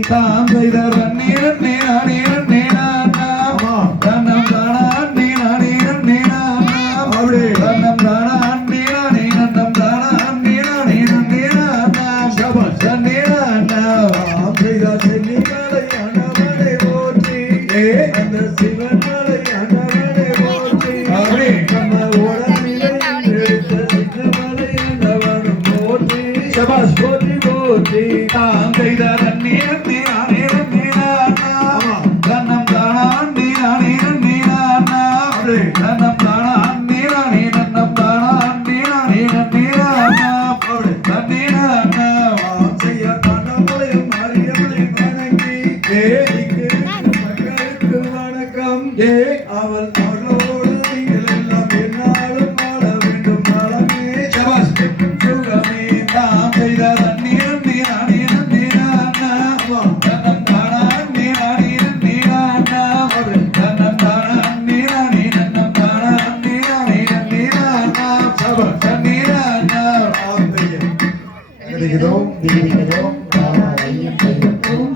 தாம் செய்த நீரன் நீரா நீரன் நீரா தன்னம் தானான் நீரா நீரன் நீரா அவளே தன்னம் தானான் நீரா நீரன் நம் தானான் நீரா நீரன் நீரா சபஸ் நீரா தாம் செய்த சென்னிகளை அண்ணவனை போற்றி அந்த சிவன்களை அண்ணவனை போற்றி அவளே நம்ம உடம்பிலே எடுத்த சின்னமலை அண்ணவனும் போற்றி சபஸ் போற்றி போற்றி தாம் செய்த நீரன் நீரா நீரன் நீரா தன்னம் தானான் நீரா நீரன் நீரா தன்னம் தானான் நீரா நீரன் நம் தானான் நீரா நீரன் நீரா தண்ணீரா செய்ய தாண்டவளையும் அறியவளையும் வணங்கி மக்களுக்கு வணக்கம் அவள் அவளோடு நீங்கள் எல்லாம் என்னாலும் வாழ வேண்டும் நலமே சுகமே தாம் செய்த திகிதோம் திகிதிகிதோம் தாரையும் திகிதோம்